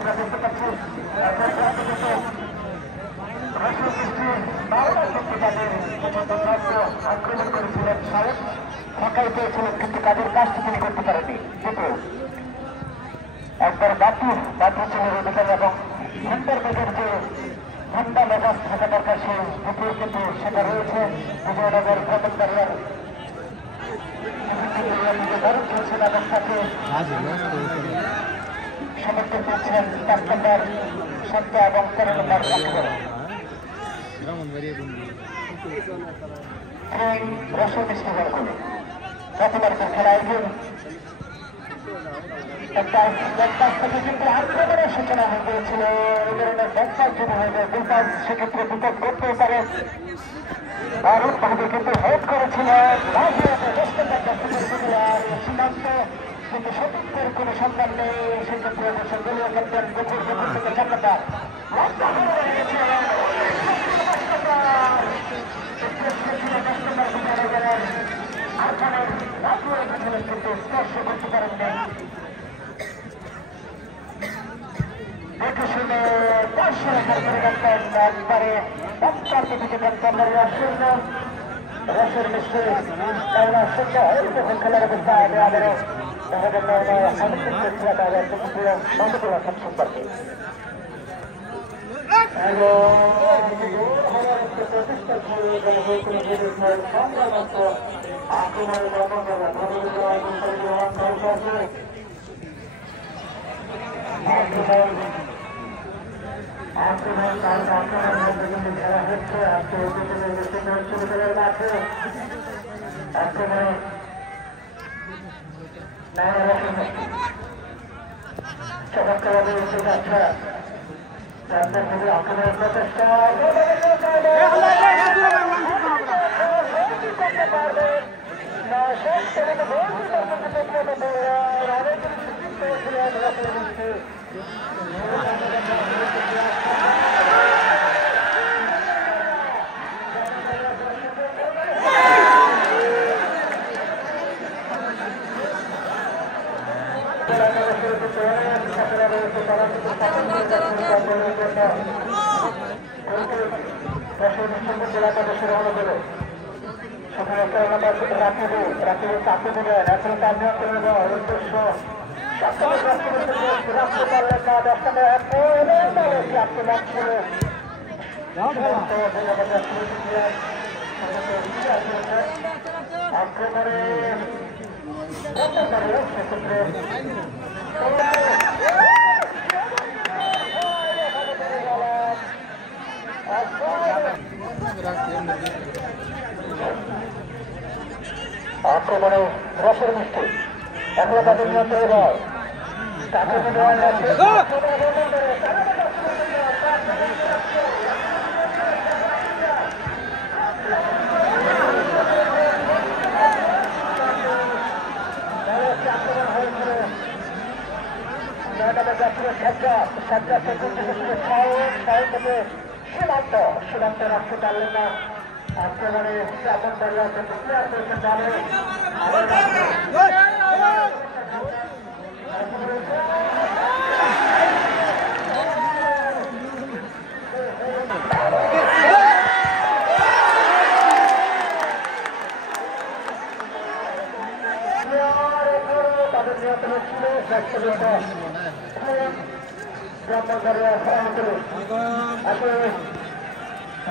আমরা দেখতে পাচ্ছি আক্রমণ করেছিলেন সাহেব ফাঁকাই পেয়েছিলেন কিন্তু কাজের কাজটি তিনি করতে পারেননি। কিন্তু একবার বাতি ছিল অধিকার এবং ঠান্ডার মেঘের যে ঠান্ডা মেজাজ থাকা দরকার সেই দুপুর কিন্তু সেটা রয়েছে। বিজয়নগর প্রথমবারের দারুণ খেলছেন এবং তাকে সমর্থন করছেন 5 নম্বর 7 এবং 13 নম্বর রসুল মিষ্টি করে প্রথমবারের খেলা আয়োজন একটা থেকে কিন্তু আক্রমণের সূচনা হয়ে গিয়েছিল। এই ধরনের ব্যাকপাস যদি হয়ে যায় গোলপাস সেক্ষেত্রে বিপদ করতেও পারে। দারুণভাবে কিন্তু হেড করেছিলেন সিদ্ধান্ত কিন্তু সঠিক করে কোনো সন্ধান নেই। সেক্ষেত্রে অবশ্যই দলীয় ক্যাপ্টেন গোপুর থেকে চাকাটা কিন্তু স্পর্শ করতে পারেন নাই। দেখে শুনে 500 রেখার করে গেলেন একবারে ডাক্তার দিকে গেলেন রসের মিষ্টি কেননা সত্য যখন খেলার অবস্থায় আবারও দেখা গেল সম্পর্কে চমৎকারভাবে এসে যাচ্ছে আক্রমণের প্রচেষ্টা আক্রমণে রসের মিষ্টি এখনো তাদের নিয়ন্ত্রণে বল তাকে সীমান্ত রাখতে পারলেন না। আক্রমণে আপন তাদের নিয়ন্ত্রণ ছিল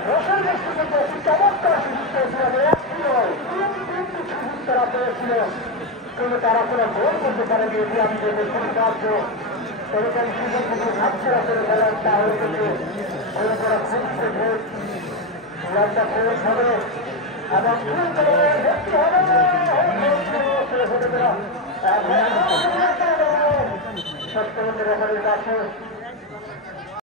রসের মিষ্টি কিন্তু একটি চমৎকার সুযোগ পেয়েছিল কিন্তু তারা কোনো গোল করতে পারেনি। এটি আমি যদি পরিকার্য এরকম সুযোগ কিন্তু হাতছাড়া করে গেলেন তাহলে কিন্তু লাইনটা খরচ হবে এবং সত্য কাছে